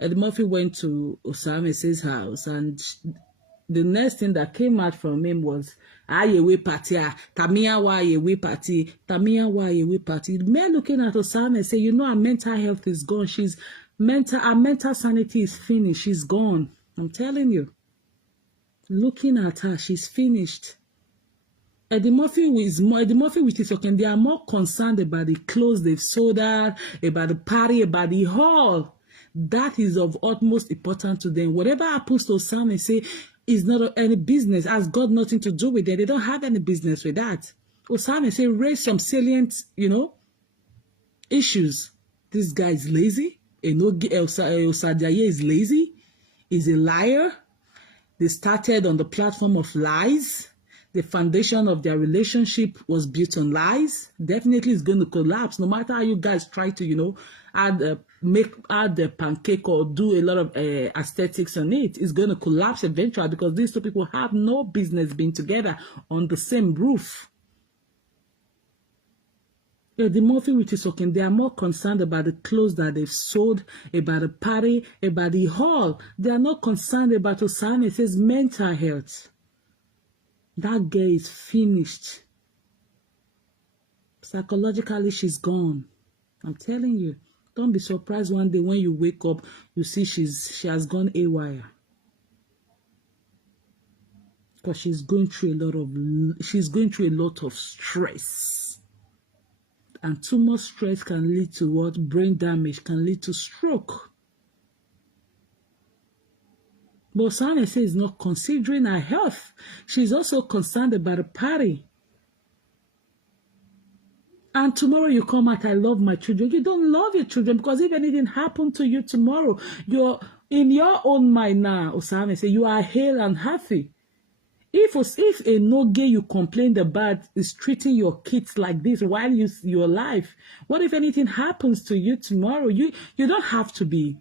Eddie Murphy went to Osamese's house, and the next thing that came out from him was Ayewe party, Tamia wa Ayewe party, Tamia wa Ayewe party. The man looking at Osame say, you know, her mental health is gone. Her mental sanity is finished. She's gone. I'm telling you. Looking at her, she's finished. Eddie Murphy with his okay, they are more concerned about the clothes they've sold her, about the party, about the hall. That is of utmost importance to them. Whatever happens to Osame say is not any business, has got nothing to do with it. They don't have any business with that. Osame say raise some salient, issues. This guy is lazy. Enogie Osadiaye is lazy. He's a liar. They started on the platform of lies. The foundation of their relationship was built on lies. Definitely it's going to collapse. No matter how you guys try to, add the pancake or do a lot of aesthetics on it, it's going to collapse eventually, because these two people have no business being together on the same roof. The Murphy with his okay, they are more concerned about the clothes that they've sold, about the party, about the hall. They are not concerned about Osame's mental health. That girl is finished. Psychologically, she's gone. I'm telling you. Don't be surprised one day when you wake up, you see she has gone haywire. Because she's going through a lot of stress. And too much stress can lead to what? Brain damage, can lead to stroke. But Osame is not considering her health. She's also concerned about a party. And tomorrow you come out, I love my children. You don't love your children, because if anything happened to you tomorrow, you're in your own mind now, Osame say, you are hale and happy. If Enogie you complained about is treating your kids like this while you're alive, what if anything happens to you tomorrow? You don't have to be,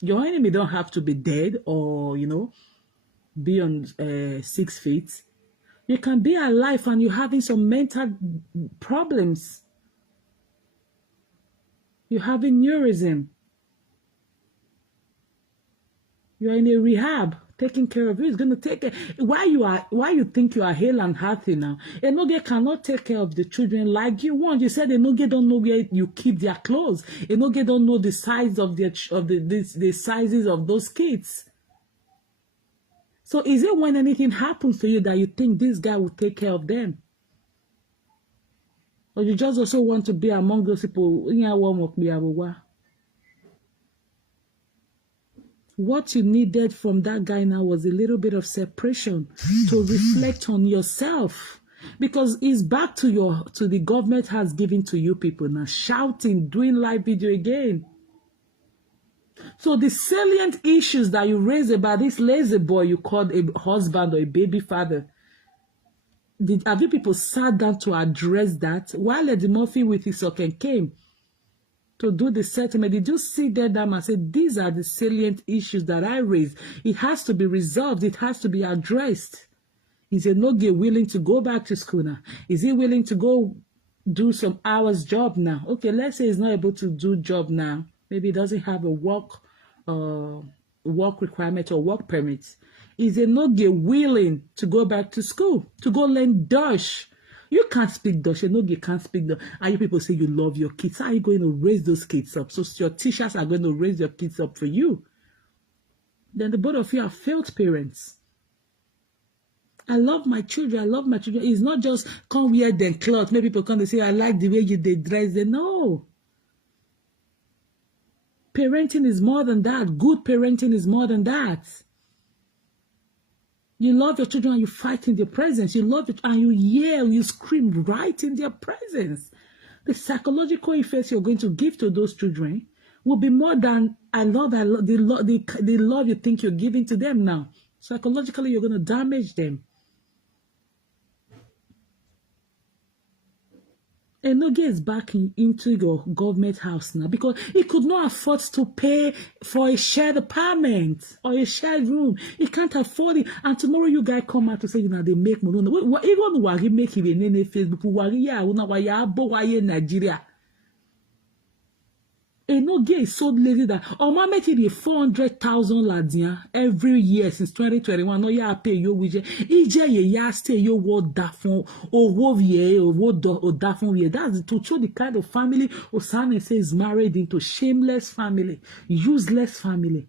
your enemy don't have to be dead or, be on 6 feet. You can be alive and you're having some mental problems. You're having neurism. You're in a rehab. Taking care of you is going to take care. Why you think you are hale and healthy now? Enogie cannot take care of the children like you want. You said Enogie don't know where you keep their clothes. Enogie don't know the size of the sizes of those kids. So is it when anything happens to you that you think this guy will take care of them? Or you just also want to be among those people? What you needed from that guy now was a little bit of separation to reflect on yourself, because it's back to the government has given to you people now, shouting, doing live video again. So the salient issues that you raise about this lazy boy you called a husband or a baby father, have you people sat down to address that? While Eddie Murphy with his okay came to do the settlement, did you sit there down and say, these are the salient issues that I raised? It has to be resolved. It has to be addressed. Is Enogie willing to go back to school now? Is he willing to go do some hours job now? Okay, let's say he's not able to do job now. Maybe he doesn't have a work requirement or work permit. Is Enogie willing to go back to school, to go learn Dutch? You can't speak Dutch. Enogie can't speak Dutch. And you people say you love your kids. How are you going to raise those kids up? So your teachers are going to raise your kids up for you. Then the both of you are failed parents. I love my children. I love my children. It's not just come wear them clothes. Maybe people come to say, I like the way they dress. They know. Parenting is more than that. Good parenting is more than that. You love your children and you fight in their presence. You love it and you yell, you scream right in their presence. The psychological effects you're going to give to those children will be more than the love you think you're giving to them now. Psychologically, you're going to damage them. Enogie is back into your government house now because he could not afford to pay for a shared apartment or a shared room. He can't afford it. And tomorrow you guys come out to say, they make money. Even wagi make it in Facebook. Wagi ya una waya bo waye Nigeria. Enogie is so lazy that Oma make it 400,000 ladian every year since 2021. No, ya pay yo wije. Ije ye ya stay yo wo dafon or wo vie or wo dafon vie. That's to show the kind of family Osane says married into shameless family, useless family.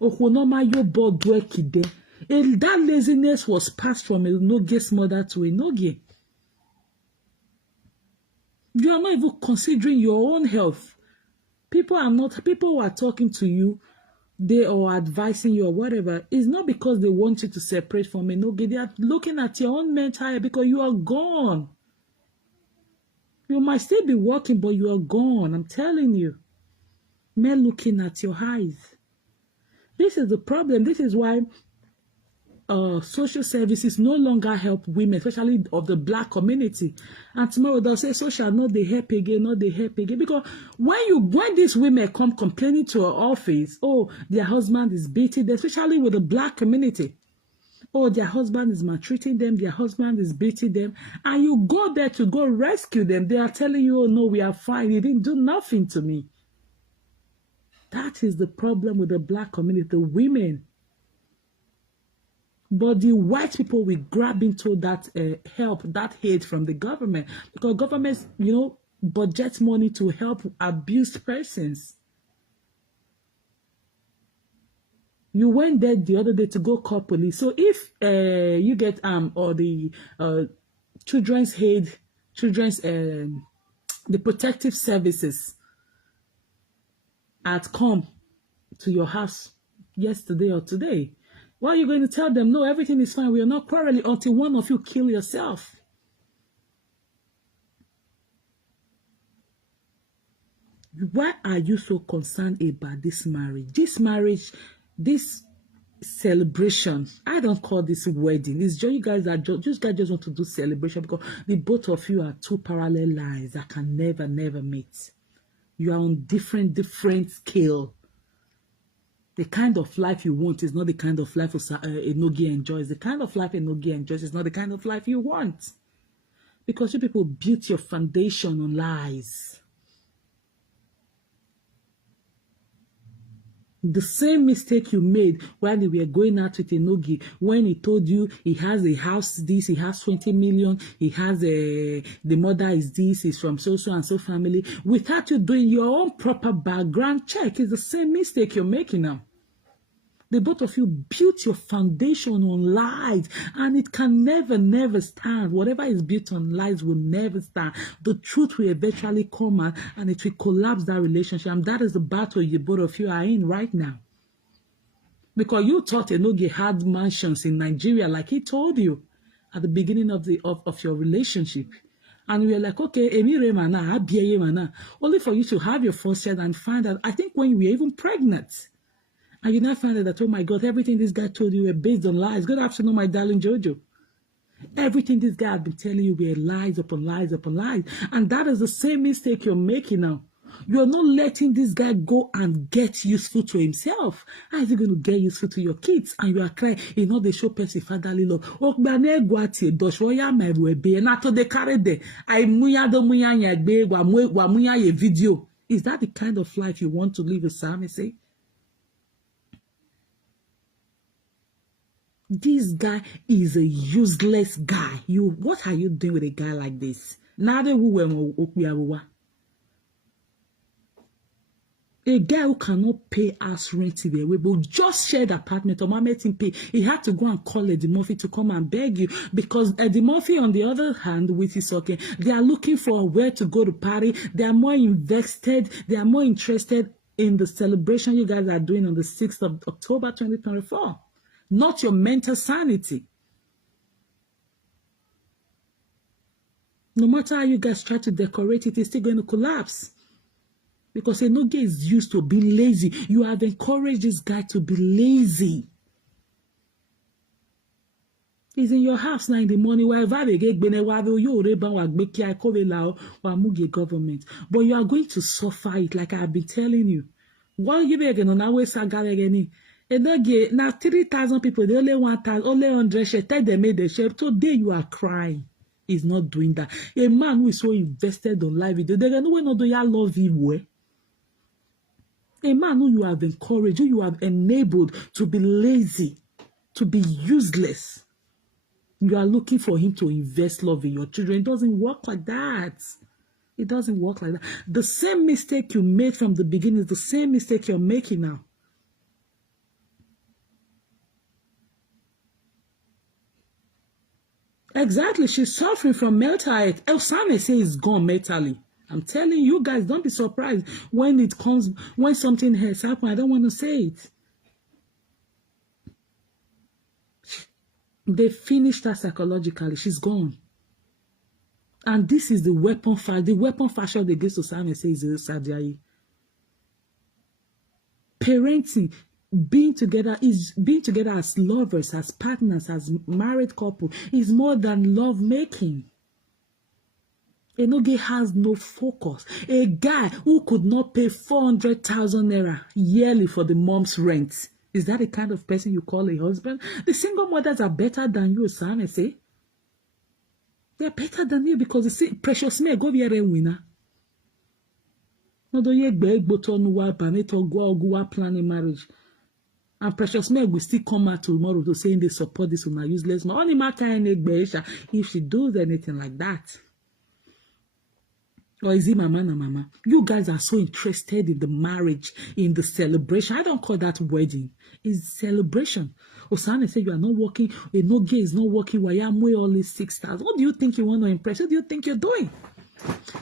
Okonoma yo bodwe kide. And that laziness was passed from Enogie's mother to Enogie. You are not even considering your own health. People who are talking to you, they are advising you or whatever. It's not because they want you to separate from Enogie. They are looking at your own mental health because you are gone. You might still be working, but you are gone. I'm telling you. Men looking at your eyes. This is the problem. This is why social services no longer help women, especially of the Black community. And tomorrow they'll say social not they help again, not they help again. Because when these women come complaining to our office, oh, their husband is beating them, especially with the Black community. Oh, their husband is maltreating them, their husband is beating them, and you go there to go rescue them. They are telling you, oh no, we are fine. You didn't do nothing to me. That is the problem with the Black community, the women. But the white people will grab into that help, that aid from the government. Because governments, budget money to help abused persons. You went there the other day to go call police. So if you get or the children's aid, the protective services had come to your house yesterday or today, why are you going to tell them, no, everything is fine, we are not quarreling until one of you kill yourself? Why are you so concerned about this marriage? This celebration? I don't call this wedding. It's just you guys just want to do celebration because the both of you are two parallel lines that can never meet. You are on different scale. The kind of life you want is not the kind of life Enogie enjoys. The kind of life Enogie enjoys is not the kind of life you want. Because you people built your foundation on lies. The same mistake you made while you were going out with Enogie, when he told you he has a house, this, he has 20 million, he has the mother is this, he's from so and so family, without you doing your own proper background check. It's the same mistake you're making now. The both of you built your foundation on lies, and it can never stand. Whatever is built on lies will never stand. The truth will eventually come out, and it will collapse that relationship. And that is the battle you both of you are in right now. Because you thought Enogie had mansions in Nigeria, like he told you at the beginning of your relationship. And we were like, okay, only for you to have your first child and find out, I think when you were even pregnant. And you now find out that, oh my God, everything this guy told you were based on lies. Good afternoon, my darling Jojo. Everything this guy had been telling you were lies upon lies upon lies. And that is the same mistake you're making now. You're not letting this guy go and get useful to himself. How is he going to get useful to your kids? And you are crying, they show person fatherly love. Video. Is that the kind of life you want to live with Sam? Say? This guy is a useless guy. What are you doing with a guy like this? A guy who cannot pay us rent but just shared apartment or mama pay. He had to go and call Eddie Murphy to come and beg you, because Eddie Murphy, on the other hand, with his they are looking for where to go to party. They are more invested. They are more interested in the celebration you guys are doing on the 6th of October 2024. Not your mental sanity. No matter how you guys try to decorate it, it's still going to collapse. Because Enogie is used to being lazy. You have encouraged this guy to be lazy. He's in your house now in the morning, wherever they get government. But you are going to suffer it, like I have been telling you. What you again on our Enogie, now 3,000 people, they only 1,000, only 100 share. Tell them made the share. Today you are crying. is not doing that. A man who is so invested on live video, they know not do ya love him. A man who you have encouraged, who you have enabled to be lazy, to be useless. You are looking for him to invest love in your children. It doesn't work like that. It doesn't work like that. The same mistake you made from the beginning is the same mistake you're making now. Exactly. She's suffering from mental health. Osame says it's gone mentally. I'm telling you guys, don't be surprised when it comes, when something has happened. I don't want to say it. They finished her psychologically. She's gone. And this is the weapon fashion. The weapon fashion against Osame says is Sadiayi. Parenting, being together as lovers, as partners, as married couple is more than love making. Enogie has no focus. A guy who could not pay 400,000 naira yearly for the mom's rent. Is that the kind of person you call a husband? The single mothers are better than you, Osame say. They're better than you because you see, precious me go here and winner. No do ye beg but on wa paneto go planning marriage. And precious me will still come out tomorrow to say they support this on a useless. No only matter if she does anything like that. Or is it mama na mama? You guys are so interested in the marriage, in the celebration. I don't call that wedding. It's celebration. Osane said you are not working. Enogie is not working. Why am we all these 6,000? What do you think you want to impress? What do you think you're doing?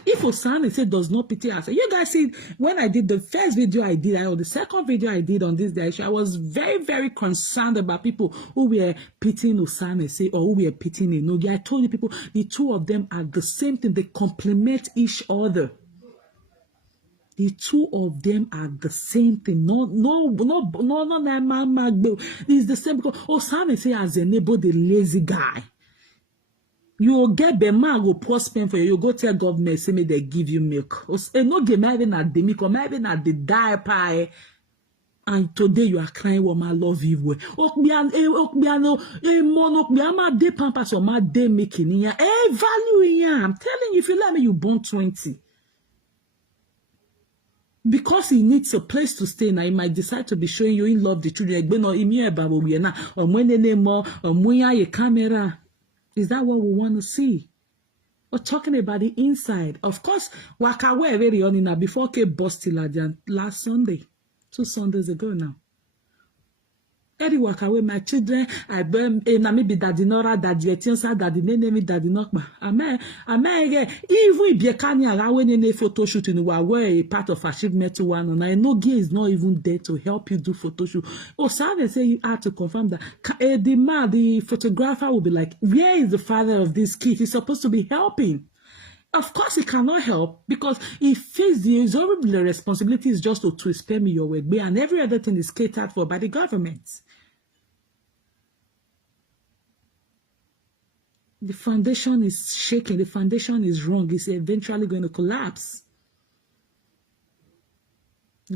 If Osane said does not pity us, you guys see when I did the first video I did, or the second video I did on this day, I was very, very concerned about people who were pitying Osane say or who were pitying Enogie. I told you people, the two of them are the same thing. They complement each other. The two of them are the same thing. No, it's the same because Osane say as enable the lazy guy. You will get the man will pour spend for you. You go tell government, say me they give you milk. Enogie maybe not the milk or maybe not the diaper. And today you are crying, "Oh, my love you." Okbiano, ma de pampas or ma de making ya. Value ya. I'm telling you, if you let me, you born 20. Because he needs a place to stay now, he might decide to be showing you in love the children. Camera. Is that what we want to see? We're talking about the inside. Of course, Wakawe very on now before K Bostiladian last Sunday, 2 Sundays ago now. Eddie Wakawe, my children, I burn maybe daddy nora, daddy etinsa, daddy name, daddy nokma. Amen. Even be a kanya when in a photo shoot in a part of achievement to one, and I know Gay is not even there to help you do photo shoot. Or they say you have to confirm that the photographer will be like, where is the father of this kid? He's supposed to be helping. Of course, he cannot help because he feels his only responsibility is just to spare me your work, and every other thing is catered for by the government. The foundation is shaking. The foundation is wrong. It's eventually going to collapse.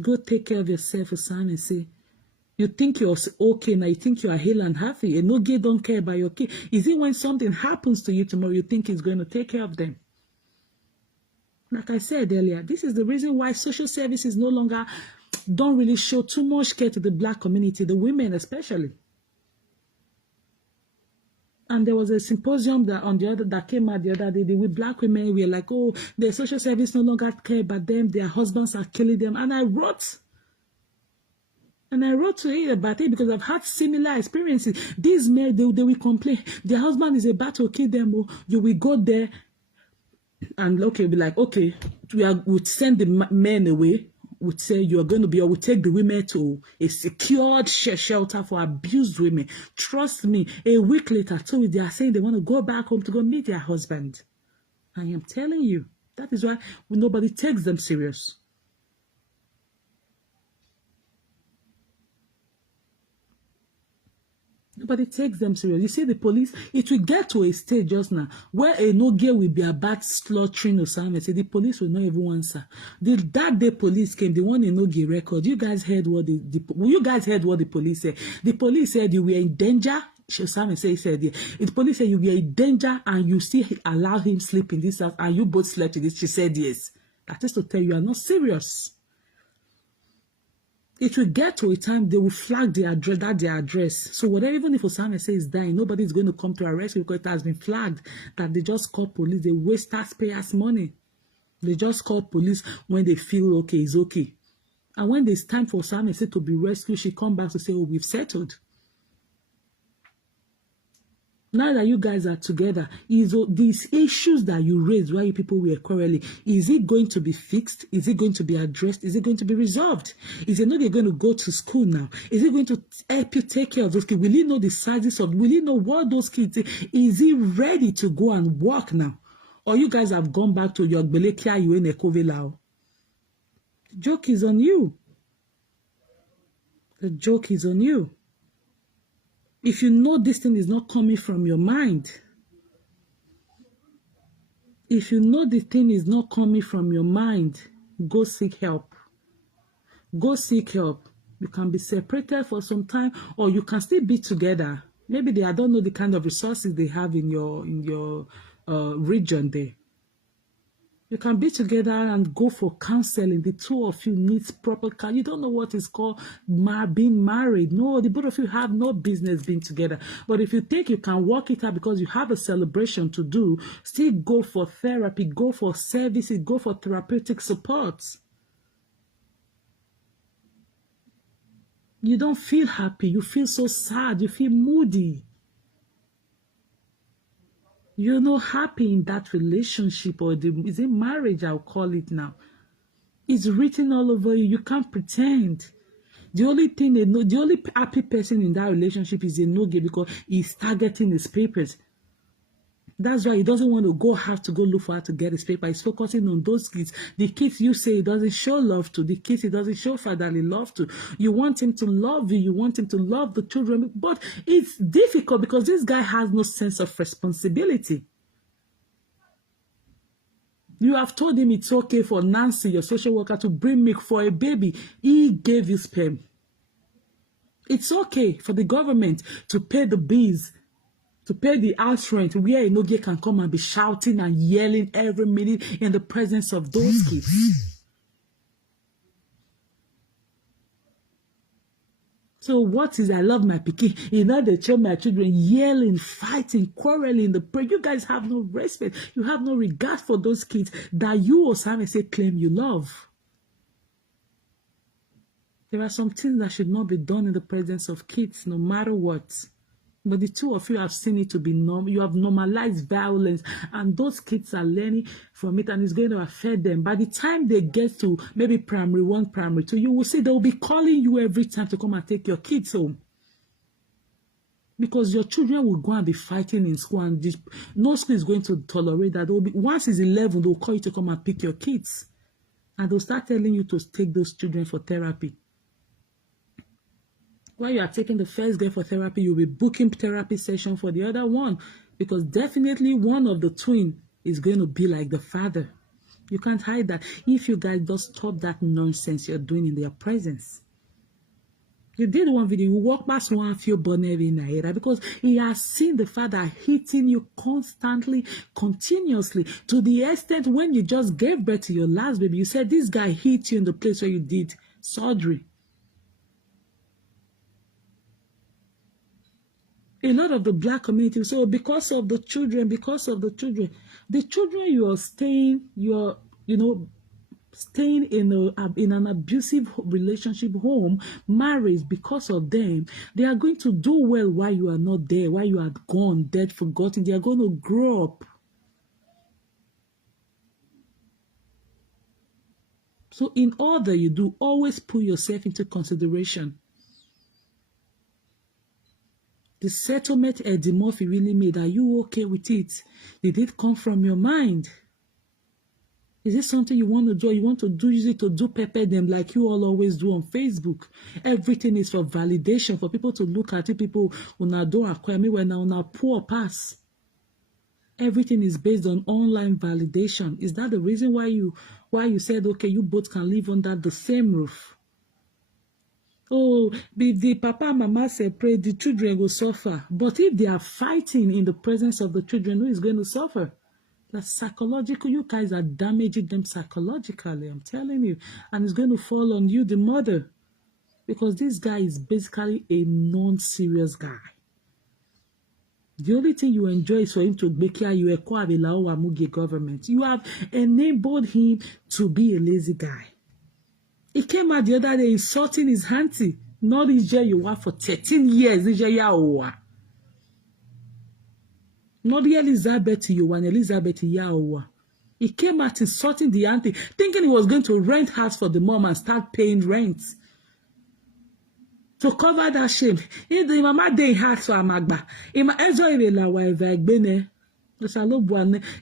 Go take care of yourself, Osame, and say, you think you're okay now, you think you are hale and happy, and Enogie don't care about your kid. Is it when something happens to you tomorrow, you think he's going to take care of them? Like I said earlier, this is the reason why social services no longer don't really show too much care to the Black community, the women especially. And there was a symposium that came out the other day with Black women. We were like, oh, the social service no longer care about them. Their husbands are killing them. And I wrote to it about it because I've had similar experiences. These men, they will complain. Their husband is about to kill them. Oh, you will go there and okay, be like, okay, we'll send the men away. Would say you are going to be, or would take the women to a secured shelter for abused women. Trust me, a week later, so they are saying they want to go back home to go meet their husband. I am telling you, that is why nobody takes them serious. Nobody takes them serious. You see, the police, it will get to a stage just now where Enogie will be about slaughtering Osame. The police will not even answer. That day police came, the one Enogie record. You guys heard what the police said. The police said you were in danger. Osame say he said, yeah. The police said you were in danger and you still allow him sleep in this house and you both slept in this. She said yes. That is to tell you are not serious. It will get to a time they will flag their address. So whatever, even if Osame says is dying, nobody is going to come to arrest you because it has been flagged that they just call police. They waste taxpayers' money. They just call police when they feel okay, it's okay. And when it's time for Osame to be rescued, she come back to say, oh, we've settled. Now that you guys are together, is these issues that you raised while you people were quarreling, is it going to be fixed? Is it going to be addressed? Is it going to be resolved? Is it not they're going to go to school now? Is it going to help you take care of those kids? Will you know the sizes of, will you know what those kids, is he ready to go and work now? Or you guys have gone back to your Belekia you in a Kovilao? The joke is on you. The joke is on you. If you know this thing is not coming from your mind, if you know the thing is not coming from your mind, go seek help. Go seek help. You can be separated for some time, or you can still be together. Maybe I don't know the kind of resources they have in your region there. You can be together and go for counseling. The two of you need proper counseling. You don't know what is called being married. No, the both of you have no business being together. But if you think you can work it out because you have a celebration to do, still go for therapy, go for services, go for therapeutic support. You don't feel happy. You feel so sad. You feel moody. You're not happy in that relationship, or is it marriage? I'll call it now. It's written all over you. You can't pretend. The only thing they know, the only happy person in that relationship is Enogie because he's targeting his papers. That's why he doesn't want to have to go look for her to get his paper. He's focusing on those kids. The kids you say he doesn't show love to. The kids he doesn't show fatherly love to. You want him to love you. You want him to love the children. But it's difficult because this guy has no sense of responsibility. You have told him it's okay for Nancy, your social worker, to bring milk for a baby. He gave you sperm. It's okay for the government to pay the bills, to pay the house rent, where Enogie can come and be shouting and yelling every minute in the presence of those kids. So what is I love my pikin? You know they show my children yelling, fighting, quarreling. You guys have no respect. You have no regard for those kids that you Osame say claim you love. There are some things that should not be done in the presence of kids, no matter what. But the two of you have seen it to be normal. You have normalized violence, and those kids are learning from it, and it's going to affect them. By the time they get to maybe primary 1, primary 2, you will see they will be calling you every time to come and take your kids home. Because your children will go and be fighting in school, and no school is going to tolerate that. Once it's 11, they'll call you to come and pick your kids. And they'll start telling you to take those children for therapy. While you are taking the first girl for therapy, you'll be booking therapy session for the other one, because definitely one of the twin is going to be like the father. You can't hide that. If you guys just stop that nonsense you're doing in their presence. You did one video, you walk past one few bonnet in Naira because he has seen the father hitting you constantly, continuously, to the extent when you just gave birth to your last baby, you said this guy hit you in the place where you did surgery. A lot of the black community, so because of the children, the children you are staying, staying in an abusive relationship home, marriage, because of them, they are going to do well while you are not there, while you are gone, dead, forgotten. They are going to grow up. So in all that you do, always put yourself into consideration. The settlement Eddie Murphy really made, are you okay with it? Did it come from your mind? Is it something you want to do? Or you want to use it to do pepper them like you all always do on Facebook? Everything is for validation, for people to look at it. People una don't acquire me when una poor pass. Everything is based on online validation. Is that the reason why you said, okay, you both can live under the same roof? Oh, if the papa and mama separate, the children will suffer. But if they are fighting in the presence of the children, who is going to suffer? That's psychological. You guys are damaging them psychologically, I'm telling you. And it's going to fall on you, the mother. Because this guy is basically a non-serious guy. The only thing you enjoy is for him to make you a Mugi government. You have enabled him to be a lazy guy. He came out the other day insulting his auntie. Not you were for 13 years. Not Elizabeth you and Elizabeth Yaowa. He came out insulting the auntie, thinking he was going to rent house for the mom and start paying rent. To cover that shame. In the mama day house for Amagba.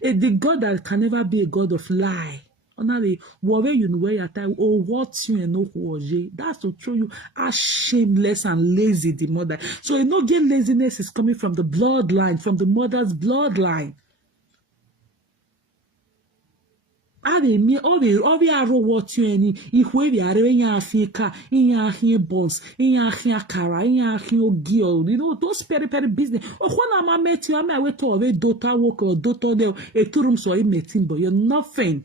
The God that can never be a God of lie. Worry you know where your time or what you know who that's to show you how shameless and lazy the mother. So you know, get laziness is coming from the bloodline, from the mother's bloodline. What you any if we are in Africa, in your bones, in your cara, in your gill, you know, those peri business. Or when I met you, I went to a daughter work or daughter there, a turum so I met him, but you're nothing.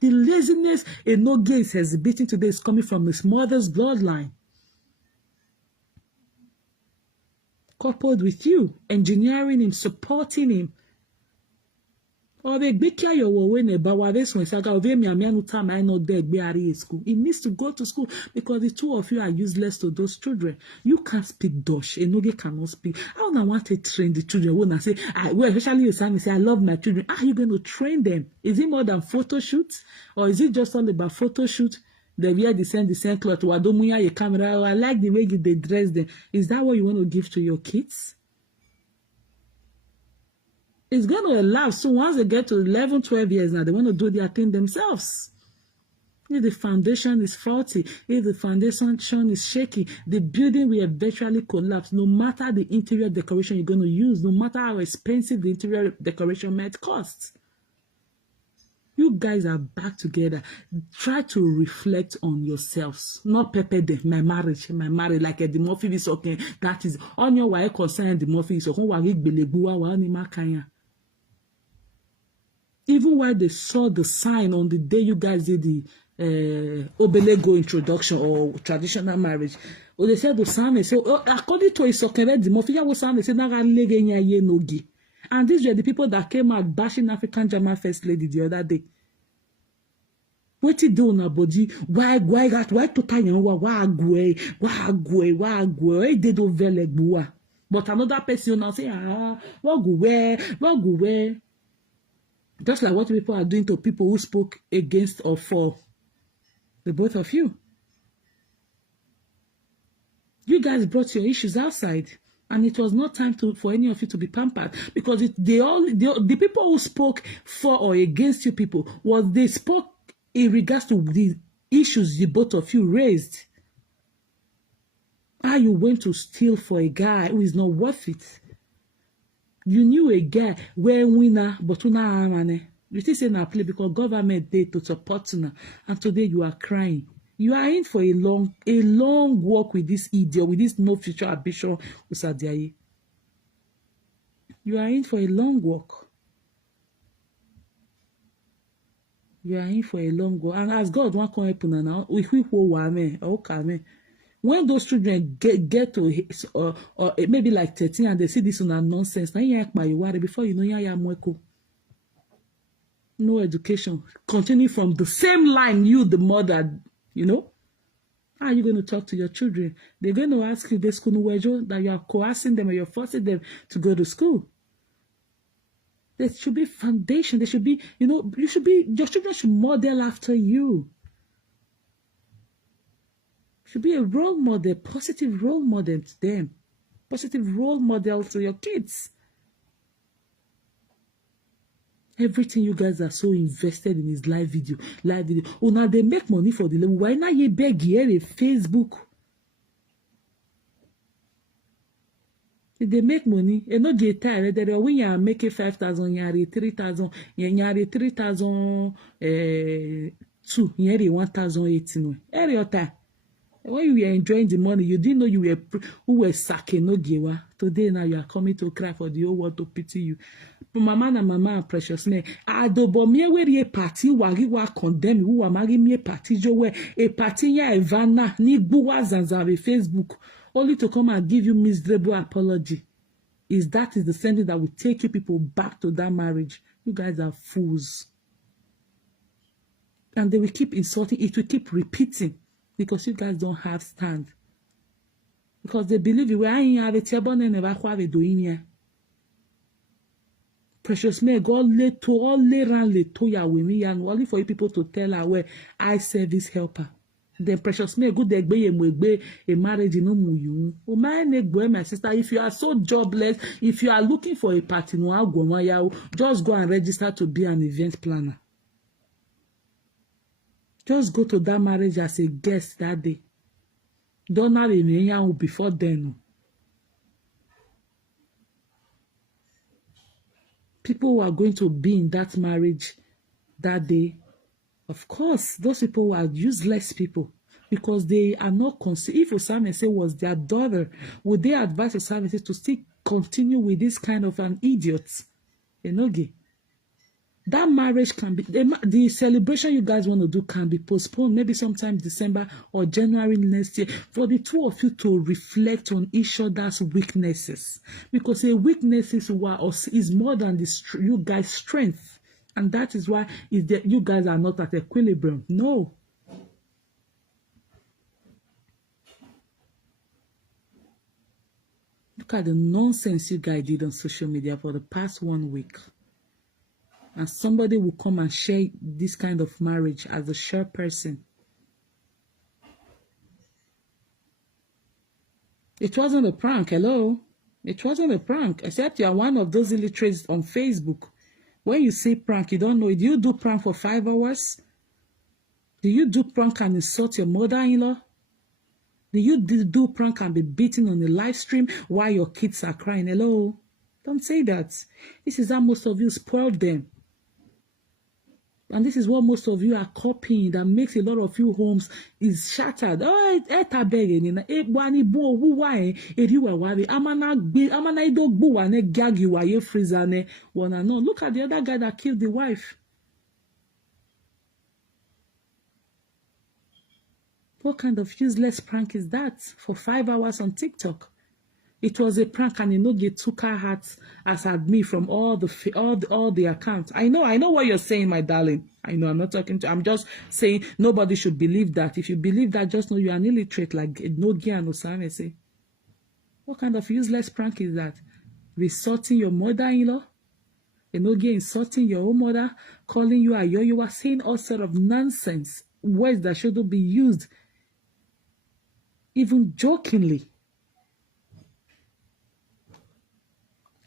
The laziness Enogie is exhibiting today is coming from his mother's bloodline. Coupled with you, engineering him, supporting him. Or they be care your way about this when Saga of me and time I know dead be school. He needs to go to school because the two of you are useless to those children. You can't speak Dutch. Enogie cannot speak. How do I want to train the children when I say, well, especially you say, I love my children. How are you going to train them? Is it more than photo shoots? Or is it just all about photo shoot? They wear the same cloth. Wadomuya your camera. Oh, I like the way they dress them. Is that what you want to give to your kids? It's going to elapse. So once they get to 11, 12 years now, they want to do their thing themselves. If the foundation is faulty, if the foundation is shaky, the building will eventually collapse, no matter the interior decoration you're going to use, no matter how expensive the interior decoration might cost. You guys are back together. Try to reflect on yourselves. Not pepper them. My marriage, like a demorphy is okay. That is on your way concern demorphy is okay. Even while they saw the sign on the day you guys did the Obelego introduction or traditional marriage, or they said the sign, so according to his okay, the Mafia was saying, they said, Enogie. And these were the people that came out bashing African German First Lady the other day. What you do now, body? Why to tell you why they don't very like. But another person now say, what go where? Just like what people are doing to people who spoke against or for the both of you. You guys brought your issues outside, and it was not time for any of you to be pampered, because the people who spoke for or against you people they spoke in regards to the issues the both of you raised. How you went to steal for a guy who is not worth it. You knew a guy where winner, but you still say now play because government did to support now, and today you are crying. You are in for a long walk with this idiot, with this no future ambition, Usadiaye. You are in for a long walk. You are in for a long walk, and as God won't come happen now, when those children get to or maybe like 13 and they see this on nonsense, before you know, no education. Continue from the same line, you, the mother, you know. How are you going to talk to your children? They're going to ask you this that you are coercing them or you're forcing them to go to school. There should be foundation. There should be, your children should model after you. Should be a role model, positive role model to them, positive role model to your kids. Everything you guys are so invested in is live video. Oh, now they make money for the level. Why not you beg here a Facebook? If they make money, you know get tired. When you are making 5,000, you are 3,000, you are 3,000, 2, you are 1,018. Every time. When you were enjoying the money, you didn't know you were who were sacking no giwa. Today now you are coming to cry for the whole world to pity you. But mama and mama and precious me. Adobo me where a party wagi wa condemn who are marry me a party jo where a party ya evana ni buwa zanzabe Facebook only to come and give you miserable apology. Is the same thing that will take you people back to that marriage? You guys are fools. And they will keep insulting, it will keep repeating because you guys don't have stand. Because they believe you are in have a table and never have doing here. Precious me, God let to all around le to ya with me and only for you people to tell her where I service helper. Then precious me good egbe a marriage no mu you. Oh my sister, if you are so jobless, if you are looking for a party no just go and register to be an event planner. Just go to that marriage as a guest that day. Don't have a before then. People who are going to be in that marriage that day, of course, those people are useless people because they are not considered. If Osamese was their daughter, would they advise Osamese to still continue with this kind of an idiot? Enogie. That marriage can be, the celebration you guys want to do can be postponed, maybe sometime December or January next year, for the two of you to reflect on each other's weaknesses. Because a weakness is more than you guys' strength. And that is why you guys are not at equilibrium. No. Look at the nonsense you guys did on social media for the past 1 week. And somebody will come and share this kind of marriage as a sure person. It wasn't a prank, hello? It wasn't a prank, except you are one of those illiterates on Facebook. When you say prank, you don't know it. Do you do prank for 5 hours? Do you do prank and insult your mother-in-law? Do you do prank and be beaten on a live stream while your kids are crying? Hello? Don't say that. This is how most of you spoiled them. And this is what most of you are copying that makes a lot of you homes is shattered. Oh, look at the other guy that killed the wife. What kind of useless prank is that for 5 hours on TikTok? It was a prank, and Enogie took her heart as admin from all the accounts. I know what you're saying, my darling. I know I'm not talking to. I'm just saying nobody should believe that. If you believe that, just know you're an illiterate like Enogie and Osame say. What kind of useless prank is that? Resorting your mother-in-law, Enogie insulting your own mother, calling you a yo. You are saying all sort of nonsense, words that shouldn't be used, even jokingly.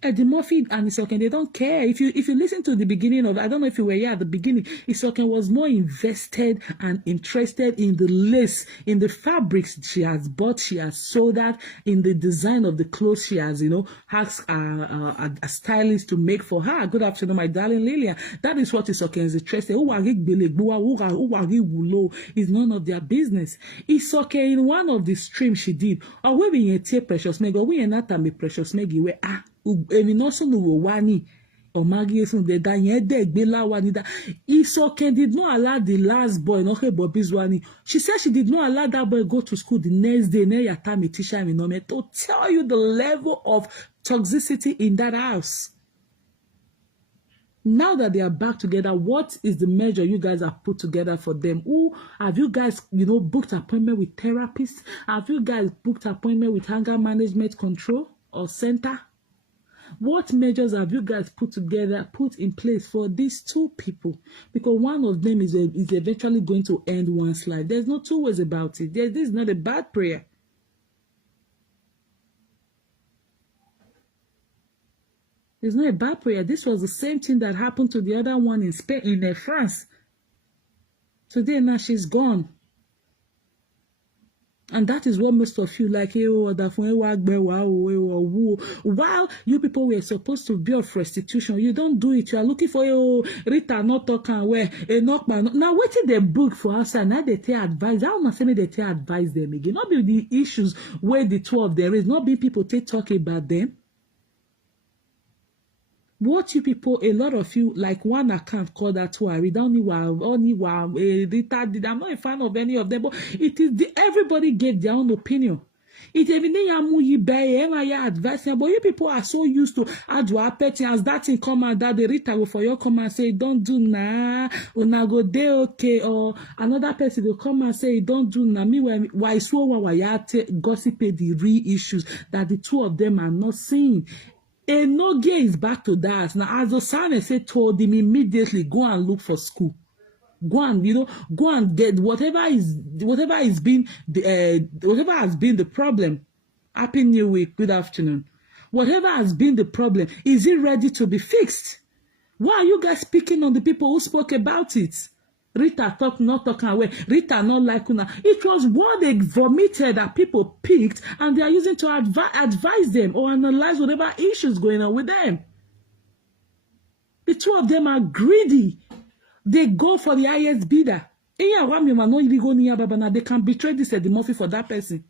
Eddie Murphy and Isoken, they don't care. If you listen to the beginning of, I don't know if you were here at the beginning, Isoken was more invested and interested in the lace, in the fabrics she has bought, she has sold that, in the design of the clothes she has, asked a stylist to make for her. Good afternoon, my darling Lilia. That is what Isoken is interested in. Is none of their business. Isoken, in one of the streams she did, or we be a precious mega, we are not a precious mega, where Isoken did not allow the last boy, she said she did not allow that boy go to school the next day to tell you the level of toxicity in that house. Now that they are back together, what is the measure you guys have put together for them? Who have you guys, booked appointment with therapists? Have you guys booked appointment with anger management control or center? What measures have you guys put in place for these two people? Because one of them is eventually going to end one's life. There's no two ways about it. This is not a bad prayer. It's not a bad prayer. This was the same thing that happened to the other one in Spain, in France. Today now she's gone. And that is what most of you like, while you people were supposed to be of restitution, you don't do it. You are looking for Rita not talking where now waiting the book for outside. Now they take advice. How must they take advise them again? Not be the issues where the two of them is, not be people take talk about them. What you people, a lot of you, like one account called that one, we don't only retarded. I'm not a fan of any of them, but it is everybody gave their own opinion. It even advice, but you people are so used to petty as that thing come out that the Rita will for your come and say don't do nah, una go dey okay, or another person will come and say don't do nah. Me why so why gossip the real issues that the two of them are not seeing. Enogie is back to that. Now, as Osane said, told him immediately, go and look for school. Go and, go and get whatever has been the problem. Happy New Week. Good afternoon. Whatever has been the problem, is it ready to be fixed? Why are you guys speaking on the people who spoke about it? Rita not talking away. Rita not like una. It was what they vomited that people picked and they are using to advise them or analyze whatever issues going on with them. The two of them are greedy. They go for the highest bidder. They can betray this Eddie Murphy for that person.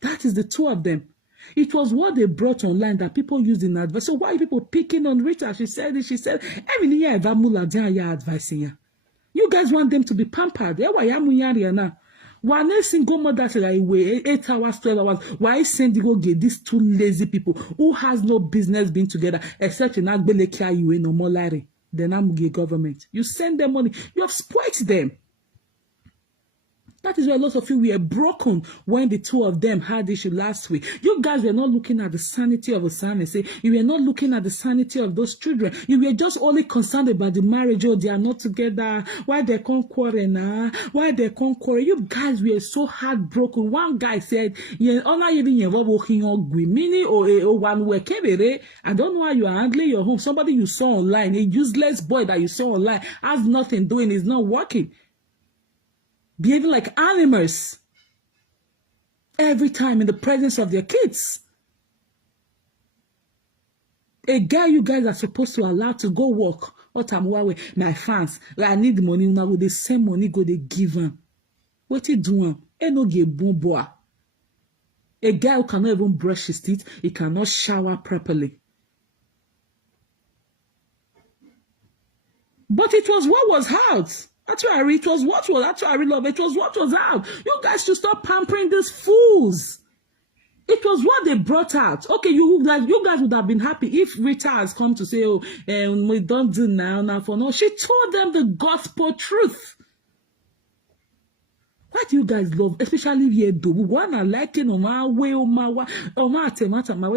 That is the two of them. It was what they brought online that people used in advice. So why are people picking on Rita? She said it. She said, advising you. You guys want them to be pampered. One single mother said, 8 hours, 12 hours. Why send you go get these two lazy people who has no business being together except in Agbelekia you in Omolare? Then I'm government. You send them money. You have spoiled them. That is why lots of you were broken when the two of them had issue last week. You guys were not looking at the sanity of a son and say, you were not looking at the sanity of those children. You were just only concerned about the marriage. Oh, they are not together. Why they can't quarrel now? Why they can't quarrel? You guys were so heartbroken. One guy said, I don't know how you are handling your home. Somebody you saw online, a useless boy that you saw online, has nothing doing, is not working. Behaving like animals every time in the presence of their kids. A guy you guys are supposed to allow to go work. My fans, I need money now. With the same money go they give him. What he doing? Enogie boy. A guy who cannot even brush his teeth, he cannot shower properly. But it was what was out. Actually, it was what was actually love. It was what was out. You guys should stop pampering these fools. It was what they brought out. Okay, you guys would have been happy if Rita has come to say, oh, we don't do now for no. She told them the gospel truth. Why do you guys love, especially if you do? One are liking my way, my way,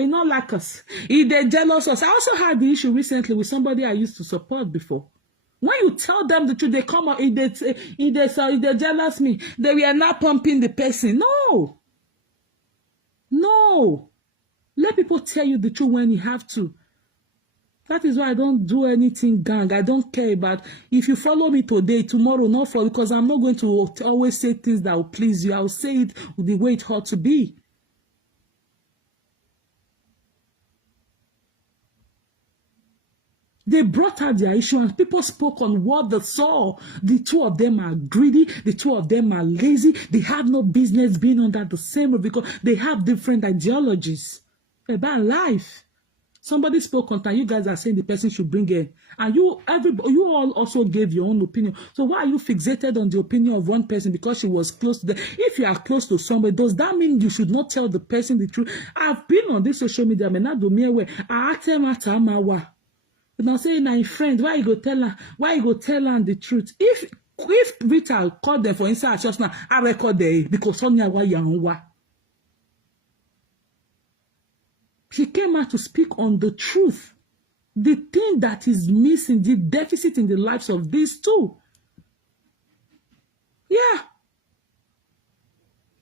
not like us. If they jealous us. I also had the issue recently with somebody I used to support before. When you tell them the truth, they come out, if they jealous me, they were not pumping the person. No. No. Let people tell you the truth when you have to. That is why I don't do anything gang. I don't care about if you follow me today, tomorrow, not follow, because I'm not going to always say things that will please you. I'll say it the way it ought to be. They brought out their issue and people spoke on what they saw. The two of them are greedy. The two of them are lazy. They have no business being under the same roof because they have different ideologies about life. Somebody spoke on time. You guys are saying the person should bring it. And you all also gave your own opinion. So why are you fixated on the opinion of one person because she was close to them? If you are close to somebody, does that mean you should not tell the person the truth? I've been on this social media, I not do me away. I asked them at now saying my friend, why you go tell her the truth? If Rita called them for inside just now, I record there because Sonia wa. She came out to speak on the truth. The thing that is missing, the deficit in the lives of these two. Yeah.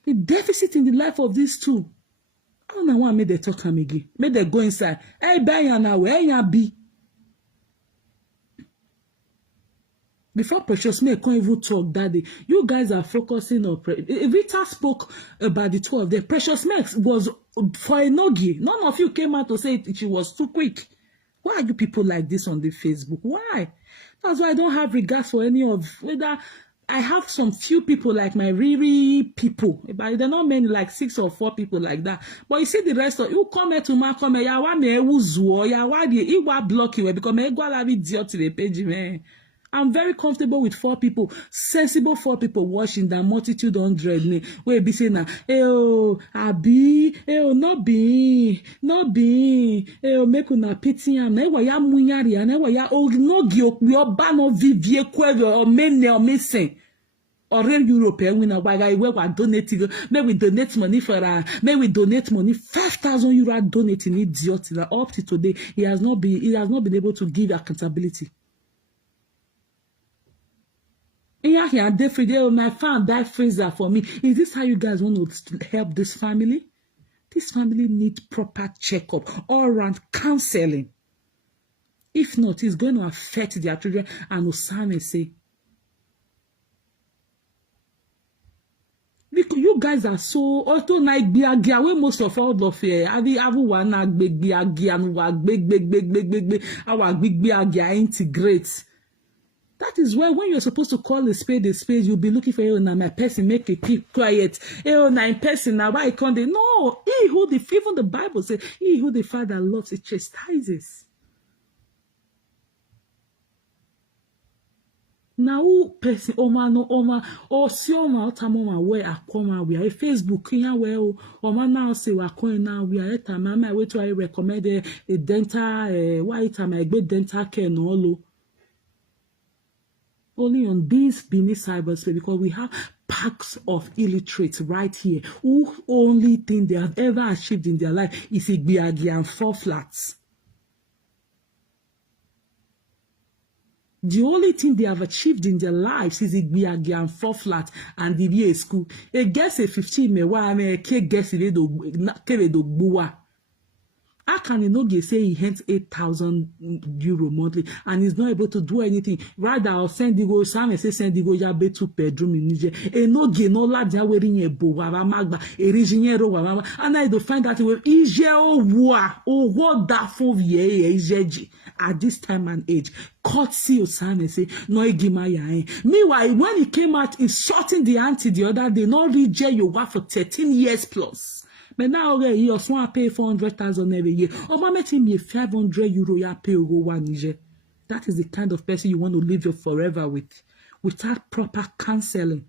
The deficit in the life of these two. I don't know why I made they talk again. Made they go inside. Hey, Bayana, where you be? Before Precious May can't even talk that day, you guys are focusing on Rita spoke about the two of them. Precious May was for Enogie. None of you came out to say she was too quick. Why are you people like this on the Facebook? Why? That's why I don't have regards for any of whether I have some few people like my Riri people, but they're not many, like 6 or 4 people like that. But you see the rest of you come here to my come here, ya wa me uzuo, ya wa di iwa block you because me go la video to the page man. I'm very comfortable with 4 people, sensible 4 people watching than multitude 100 me. We be saying na, abi, not be, make una pity am. Na wa ya munyari, na wa ya Enogie okyo ba no vivie kwe o mene o missing. Or European winner, why we were donating, may we donate money for may we donate money, 5,000 euro donating idiot up to today. He has not been able to give accountability. Yeah, my fan that freezer for me. Is this how you guys want to help this family? This family needs proper checkup, all around counseling. If not, it's going to affect their children. And Osame say, because you guys are so also like biagia where most of all of here everyone big biagia and big our big biagia integrate. That is why when you're supposed to call a spade, you'll be looking for now my person make it keep quiet. Now person now why can't they? No, even the Bible says he who the Father loves it chastises. Now person si otamoma where akoma we are Facebook here where now say we are going now we are mama way to I recommend a dental white I get dental care no lo. Only on this Benin cyberspace because we have packs of illiterates right here who only thing they have ever achieved in their life is Igbiagi and 4 flats. The only thing they have achieved in their lives is Igbiagi and 4 flats and the year school. A guess a 15 me wa me ke guess it do buwa. How can Enogie say he earns 8,000 euro monthly and he's not able to do anything? Rather, I'll send you go. Some say send you go. Ya be 2 bedroom in Niger. Enogie no la dia wearing a bowa magba eriginiero wa and I do find that we ije o what that for ye ijeji at this time and age. Courtesy Osame say no igima ya. Meanwhile, when he came out, he's shorting the auntie the other day. Not reject your wife for 13 years plus. But now you also pay 400,000 every year. Or my me 500 euro ya pay go one Niger. That is the kind of person you want to live your forever with, without proper counseling.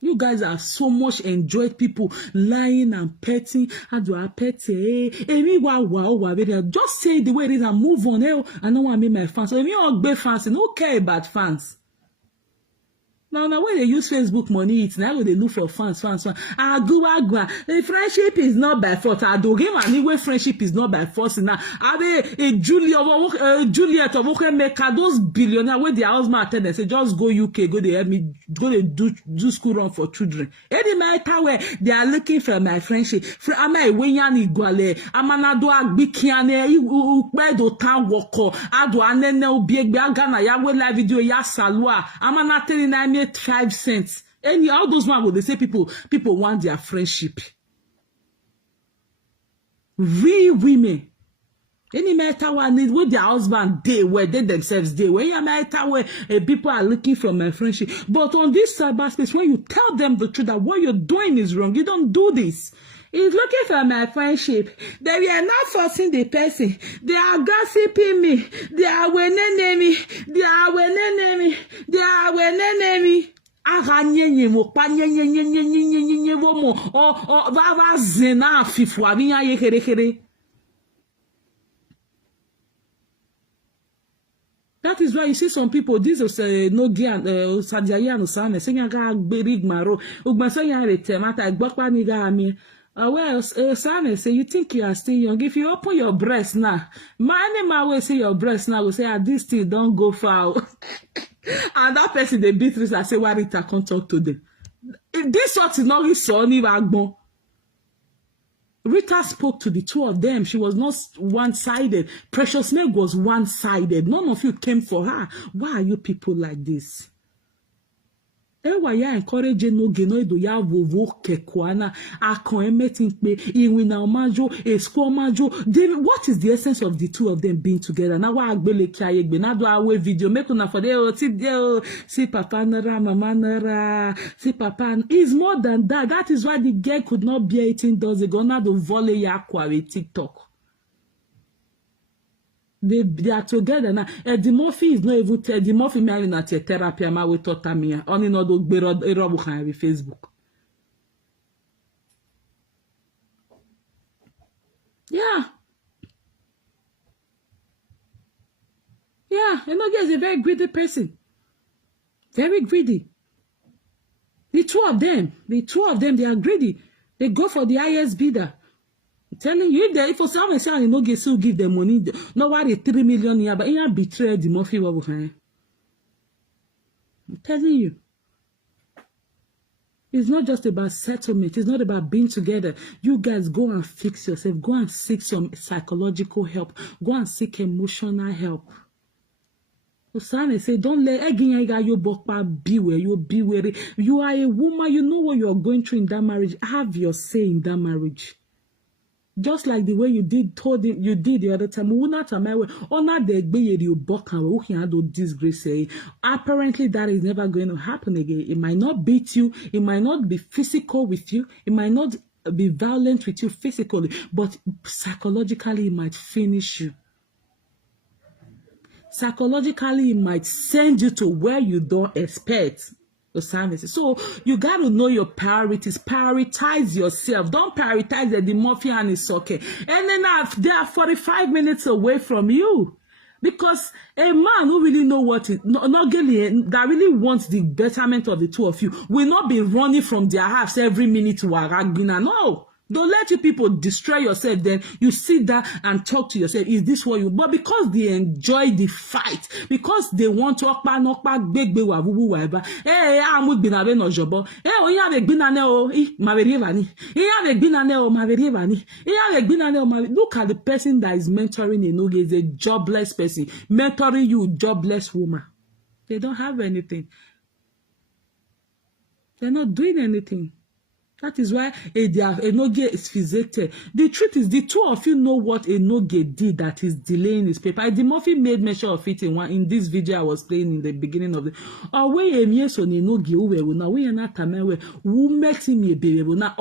You guys have so much enjoyed people lying and petting. How do I pet? Just say the way it is and move on. I know I mean my fans. So if you all be fans, no care about fans. Now when they use Facebook money, it's now they look for fans. Agua. The friendship is not by force. I do game anyway. Friendship is not by force. Now, Juliet of make those billionaires where their husband attend and say, just go UK, go to help me, go to do school run for children. Any matter where they are looking for my friendship. Am I wenyan igwale? Amana do agbikiane ukbedo town woko. Ado anene ubiegbe agana ya we live video ya salwa. Amana telling I 5 cents. Any all those ones will they say people want their friendship. Real women. Any matter what need with their husband they themselves they where you matter where people are looking for my friendship. But on this cyberspace, when you tell them the truth that what you're doing is wrong, you don't do this. He's looking for my friendship. They are not forcing the person. They are gossiping me. They are winning me. They are winning me. They are winning me. Aranyenye mo panyenyenyenyenyenyenyenye mo vava zena fifu abinya yekerekere. That is why you see some people, this is Enogie and Sadiaye and Osame saying aga berig maro. Ugmasanya retemata gbakwa niga ami. Well, Osame say you think you are still young. If you open your breast now, my animal will say your breast now will say this thing don't go far. And that person they beat this and say why Rita can't talk to them. If this sort is not his son, he will go. Rita spoke to the two of them. She was not one-sided. Precious Meg was one-sided. None of you came for her. Why are you people like this? Ewa ya encourage Enogie no edo ya vovo kekwana akon emetin pe iwina omajo esku omajo. What is the essence of the two of them being together? Now wa agbele ki ayegbe na do awe video make una for there see papa nara mama nara see papa is more than that. That is why the girl could not bear 18 days ago na do volley ya kwa with TikTok. They are together now. Eddie Murphy is not even Eddie Murphy marrying at your therapy. I'm with Totamia. Only not do berobu can have Facebook. Yeah. Yeah. Enogie is a very greedy person. Very greedy. The two of them, they are greedy. They go for the highest bidder. I'm telling you, if for someone say Enogie still give them money, no worry 3 million here, but he betray the Murphy. I'm telling you. It's not just about settlement. It's not about being together. You guys go and fix yourself. Go and seek some psychological help. Go and seek emotional help. Osane say, don't let you beware. You beware. You are a woman. You know what you are going through in that marriage. Have your say in that marriage. Just like the way you did the other time. Apparently that is never going to happen again. It might not beat you, it might not be physical with you, it might not be violent with you physically, but psychologically it might finish you. Psychologically it might send you to where you don't expect. So you got to know your priorities. Prioritize yourself. Don't prioritize the Murphy and it's okay. And then they are 45 minutes away from you. Because a man who really know what it, that really wants the betterment of the two of you will not be running from their house every minute to Aragbina. No. Don't let you people destroy yourself. Then you sit there and talk to yourself. Is this what you? But because they enjoy the fight, because they want to look at the person that is mentoring Enogie is a jobless person. Mentoring you, jobless woman. They don't have anything. They're not doing anything. That is why Enogie is fixated. The truth is, the two of you know what Enogie did that is delaying his paper. Eddie Murphy made mention of it in this video I was playing in the beginning of the. Enogie we are not who makes him a baby na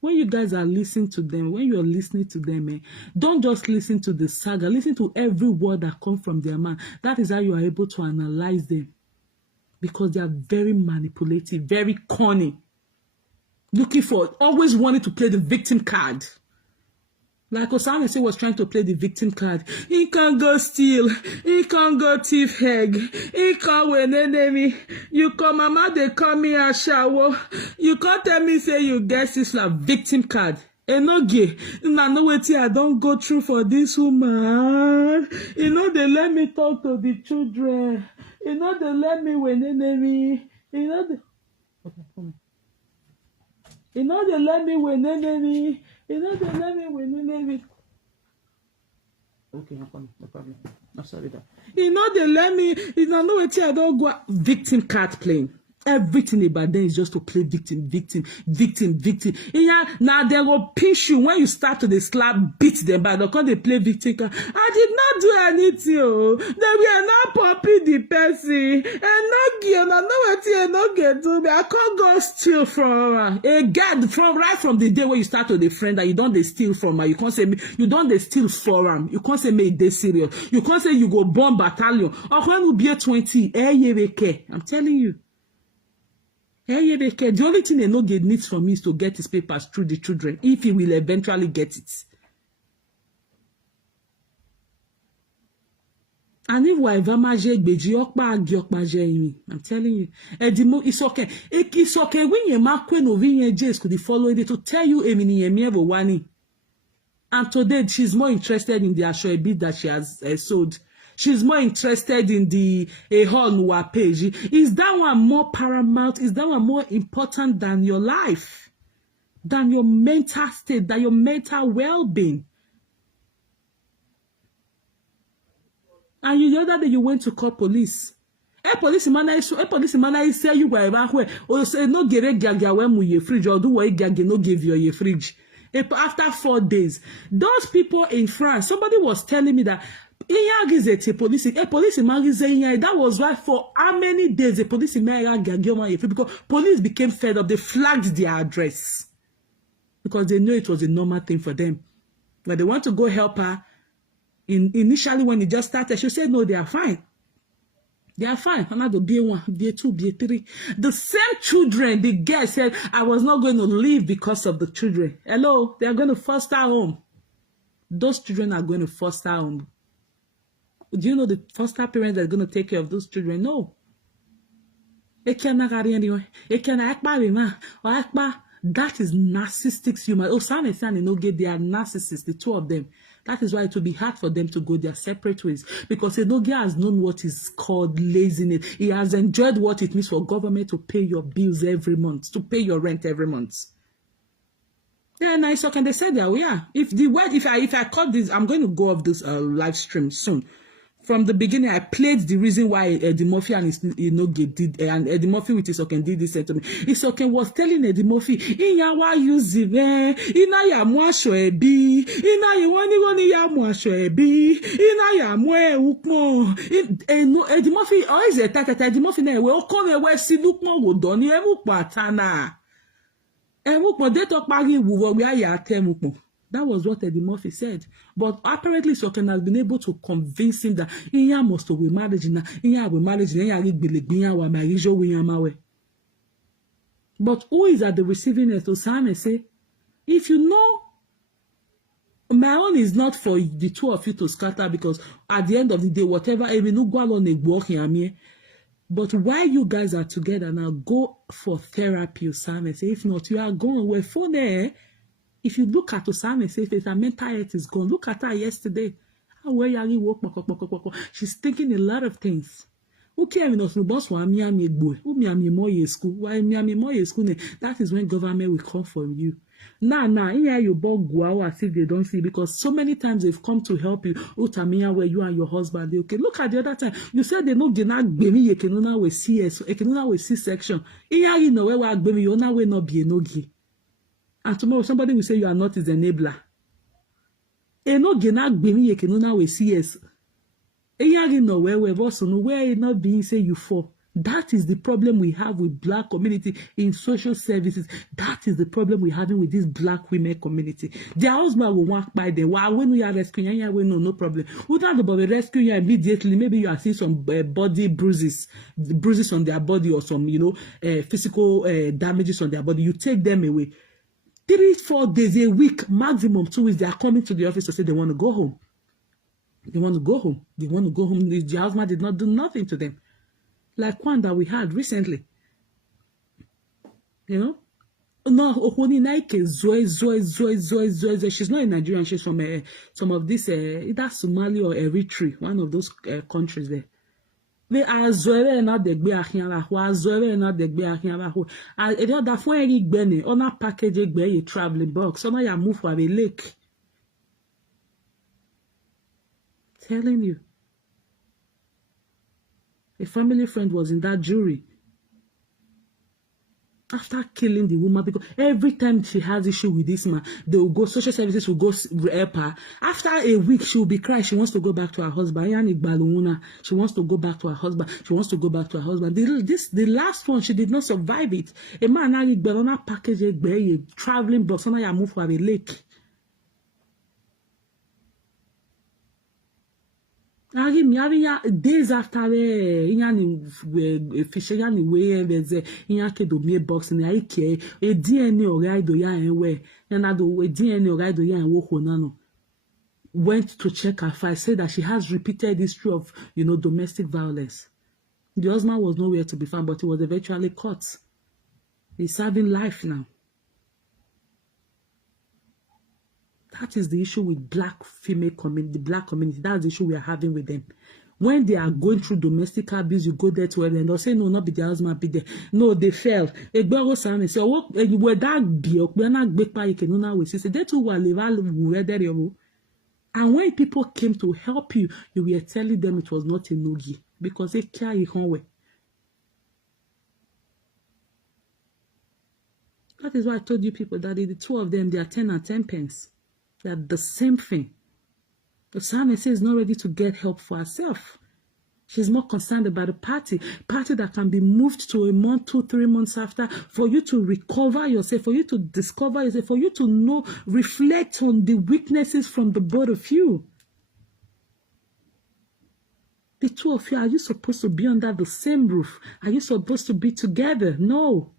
when you guys are listening to them, when you're listening to them, don't just listen to the saga. Listen to every word that comes from their mouth. That is how you are able to analyze them. Because they are very manipulative, very cunning. Looking for, always wanting to play the victim card. Like Osane was trying to play the victim card. He can't go steal. He can't go thief egg. He can't win enemy. You come, mama, they call me a shower. You can't tell me, say you guess it's a victim card. Enogie, I know what I don't go through for this woman. You know, they let me talk to the children. You know, they let me win enemy. You know, they let me win enemy. You know, they let me win enemy. Okay, no problem. I'm sorry that. You know, they let me. You know what I don't go victim card playing. Everything about them is just to play victim. Yeah, now they will pinch you when you start to the slap, beat them back. Because they play victim. I did not do anything. Oh. They were not popping the person. And not give. I know what you not get to me. I can't go steal from a guy from the day when you start with a friend that you don't they steal from her. You can't say me. You don't they steal from them. You can't say me they serious. You can't say you go bomb battalion. Or when you be 20, I'm telling you. The only thing Enogie needs from me is to get his papers through the children, if he will eventually get it. And if I'm telling you, it's okay. It's okay when you mark when over James could follow it to tell you and today she's more interested in the Ashoebi that she has sold. She's more interested in the Ehonwa page. Is that one more paramount? Is that one more important than your life? Than your mental state, than your mental well-being? And the other day you went to call police. Police man say you were back where or say no get gaga when your fridge or do what gaga no give you your fridge. After 4 days, those people in France, somebody was telling me that police man is saying that was why for how many days the police man because police became fed up. They flagged their address because they knew it was a normal thing for them. But they want to go help her. Initially, when it just started, she said, no, they are fine. They are fine. Another B1, B2, B3. The same children, the girl said, I was not going to leave because of the children. Hello, they are going to foster home. Those children are going to foster home. Do you know the foster parents that are going to take care of those children? No. That is narcissistic human. Oh, Sam and Enogie, they are narcissists, the two of them. That is why it will be hard for them to go their separate ways. Because Enogie has known what is called laziness. He has enjoyed what it means for government to pay your bills every month, to pay your rent every month. Yeah, nice. So can they say that? Yeah. If I cut this, I'm going to go off this live stream soon. From the beginning, I played the reason why Eddie Murphy and Enogie did, and Eddie Murphy with Isoken did this to me. Isoken was telling Eddie Murphy, "Inyawa use it, ina ya mwasho ebi, ina ya wani ya mwasho ebi, ina ya mwe ukmo." Eddie Murphy always attacked Eddie Murphy na we okome we silukmo wo doni emu patana. Emu po de to pari wuwo we aya temukmo. That was what Eddie Murphy said. But apparently, Soken has been able to convince him that Inya must be marriage now. Inya will marriage. But who is at the receiving end? So Sam say, if you know, my own is not for the two of you to scatter because at the end of the day, whatever, but while you guys are together now, go for therapy, Sam say. If not, you are going away for there. If you look at Osame, say if her mental health is gone, look at her yesterday. She's thinking a lot of things. That is when government will come for you. Here you go as if they don't see, because so many times they've come to help you. Where you and your husband, okay. Look at the other time. You said they know you can with CS, you can with C-section. Here you know where you not be Enogie. And tomorrow somebody will say you are not his enabler. Enogie na gbemi ye kenuna we CS. Eyari no where boss no where not being say you for. That is the problem we have with black community in social services. That is the problem we're having with this black women community. Their husband will walk by them. Wow, when we are rescuing you, we no problem. Without about rescue you immediately, maybe you are seeing some body bruises on their body or some physical damages on their body. You take them away. 3-4 days a week, maximum 2 weeks, they are coming to the office to say they want to go home. They want to go home. They want to go home. The husband did not do nothing to them. Like one that we had recently. You know? No, Ohoni Naike, Zoe. She's not in Nigeria. She's from some of this, either Somalia or Eritrea, one of those countries there. They are Zoe not the Beahiana, Zoe not the Beahiana. And the other for any Benny, on a package a traveling box. So now you move for a lake. Telling you. A family friend was in that jury. After killing the woman, because every time she has issue with this man, they will go, social services will go help her. After a week, she will be crying. She wants to go back to her husband. She wants to go back to her husband. The last one, she did not survive it. A man on a package, a traveling box, and I move for a lake. Days after fishing way there's a me box in a DNA or ride ya and where another way DNA or ride ya and walk on went to check her file, said that she has repeated history of domestic violence. The husband was nowhere to be found, but he was eventually caught. He's serving life now. That is the issue with black female community, the black community. That's the issue we are having with them. When they are going through domestic abuse, you go there to help them. They'll say, no, not be the husband, be there. No, they fell. Say, oh, were that be up, we're not big by you. Say, they too were level. And when people came to help you, you were telling them it was not Enogie because they carry it. That is why I told you people that the two of them, they are 10 and 10 pence. They are the same thing. The psalmist is not ready to get help for herself. She's more concerned about the party that can be moved to a month, 2, 3 months after, for you to recover yourself, for you to discover yourself, for you to know, reflect on the weaknesses from the both of you. The two of you, are you supposed to be under the same roof? Are you supposed to be together? No.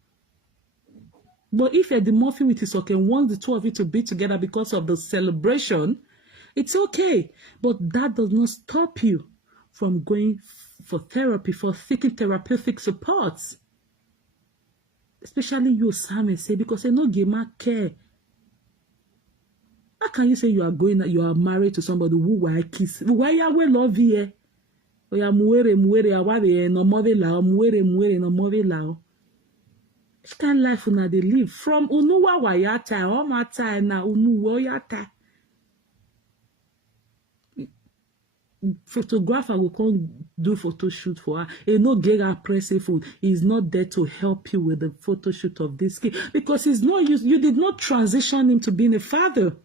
But if Eddie Murphy with his okay wants the two of you to be together because of the celebration, it's okay. But that does not stop you from going for therapy, for seeking therapeutic support. Especially you, Sam, say, because they no give care. How can you say you are married to somebody who will kiss? Why you will love you? Oya muere aware no move lao muere no move lao. Which kind of life una dey live from unuwa wayata o mata na unuwa yata. Photographer will come do photo shoot for her. Enogie impressive food is not there to help you with the photo shoot of this kid because he's not used. You did not transition him to being a father.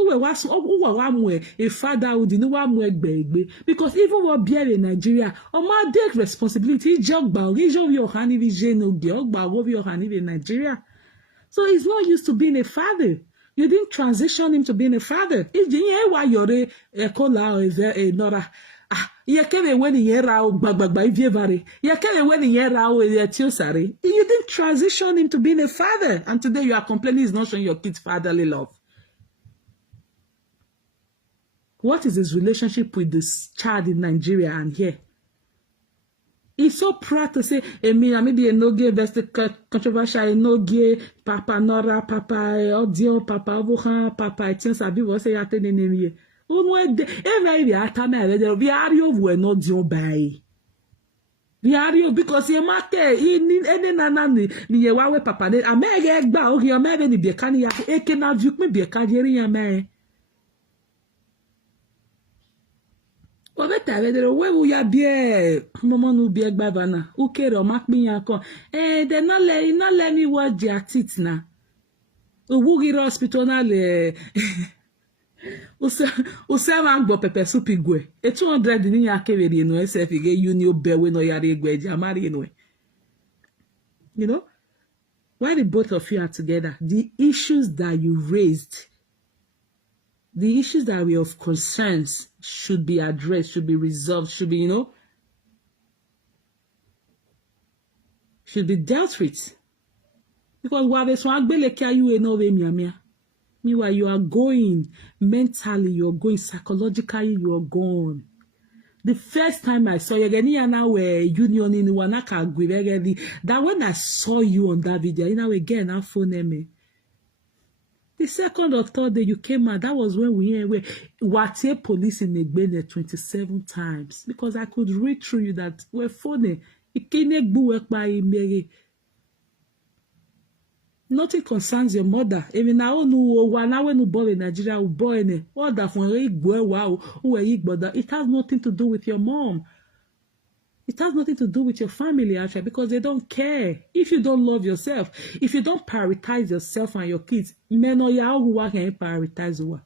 A father who didn't want baby because even what beer in Nigeria, my take responsibility jog your hand in Nigeria. So he's not used to being a father. You didn't transition him to being a father. If you hear why you're a cola or nora, you can't when you hear out bagba vare. You can't when you hear out with your tiosari. You didn't transition him to being a father, and today you are complaining he's not showing your kids fatherly love. What is his relationship with this child in Nigeria and here? He's so proud to say, maybe Enogie, that's the controversial Enogie, Papa Nora, Papa Audio, Papa Ovohan, Papa Etienne Sabi, what say at any name here? Every atame, we are you when not your bay. We are you because you make any nana ni wawe papa ne amege egba o yo mebe ni biekani ya eke na juk me biekani ya me. We will ya be mama no be gbabana ukere o makpin ya kan they not let me watch their teeth na owugi hospital na le use ma gbo pepper soup igwe 200 ni ya kewere no sf ge uni obewe no yare egbe ja mari no. You know, why the both of you are together, the issues that you raised, the issues that were of concerns should be addressed, should be resolved, should be, should be dealt with. Because meanwhile, you are going mentally, you're going psychologically, you're gone. The first time I saw you, union in Wanaka, that when I saw you on that video, again, I phoned me. The second or third day you came out, that was when we were police in Egbene 27 times. Because I could read through you that we're phony. Nothing concerns your mother. Even now, in Nigeria, it has nothing to do with your mom. It has nothing to do with your family, actually, because they don't care. If you don't love yourself, if you don't prioritize yourself and your kids, men or who can prioritize you.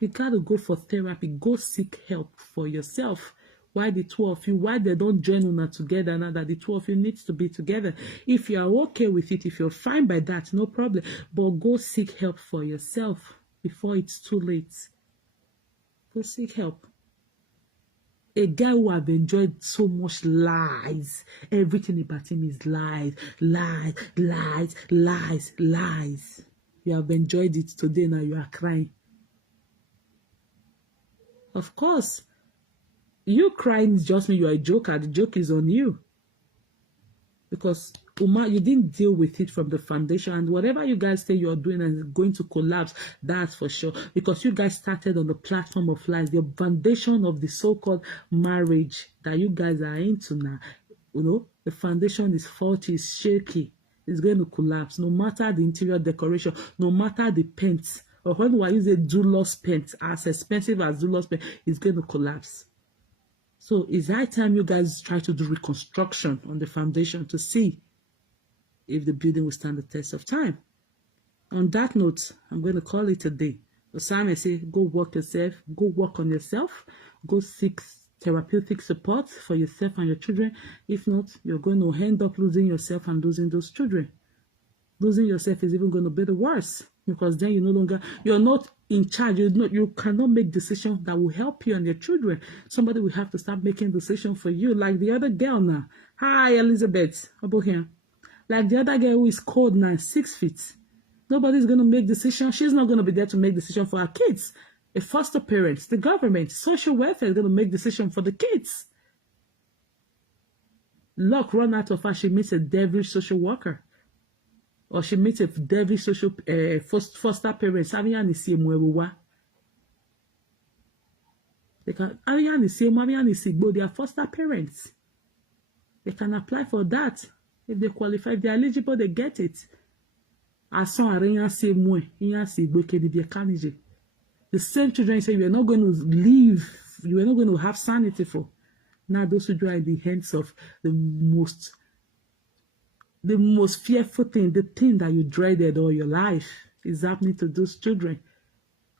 You gotta go for therapy. Go seek help for yourself. Why the two of you? Why they don't join una together now that the two of you needs to be together? If you are okay with it, if you're fine by that, no problem. But go seek help for yourself before it's too late. Go seek help. A guy who have enjoyed so much lies. Everything about him is lies, lies, lies, lies, lies. You have enjoyed it today, now you are crying. Of course, you crying just means you are a joker. The joke is on you. Because You didn't deal with it from the foundation, and whatever you guys say you're doing and is going to collapse, that's for sure, because you guys started on the platform of lies. The foundation of the so-called marriage that you guys are into now, the foundation is faulty, is shaky. It's going to collapse, no matter the interior decoration, no matter the paint, or when I use a Dulos paint, as expensive as Dulos paint, it's going to collapse. So it's high time you guys try to do reconstruction on the foundation to see if the building will stand the test of time. On that note, I'm going to call it a day. So Sam say, go work yourself, go work on yourself, go seek therapeutic support for yourself and your children. If not, you're going to end up losing yourself and losing those children. Losing yourself is even going to be the worst, because then you're not in charge. You cannot make decisions that will help you and your children. Somebody will have to start making decisions for you, like the other girl now. Hi, Elizabeth. About here. Like the other girl who is cold now, 6 feet. Nobody's going to make decisions. She's not going to be there to make decisions for her kids. A foster parent, the government, social welfare is going to make decisions for the kids. Luck run out of her. She meets a devilish social worker. Or she meets a devilish social foster parent. They are foster parents. They can apply for that. If they qualify, if they're eligible, they get it. The same children say you are not going to live, you are not going to have sanity for. Now those children are in the hands of the most fearful thing, the thing that you dreaded all your life is happening to those children.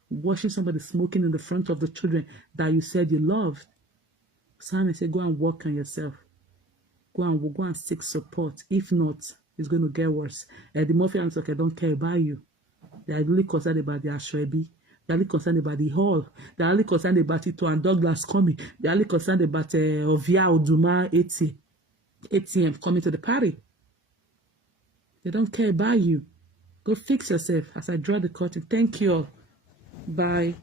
Watching somebody smoking in the front of the children that you said you loved. Simon said, go and work on yourself. Go and seek support. If not, it's going to get worse. The mafia and soccer don't care about you. They are really concerned about their Ashwebi. They are really concerned about the hall. They are really concerned about Ito and Douglas coming. They are really concerned about Ovia Oduma 80 coming to the party. They don't care about you. Go fix yourself as I draw the curtain. Thank you all. Bye.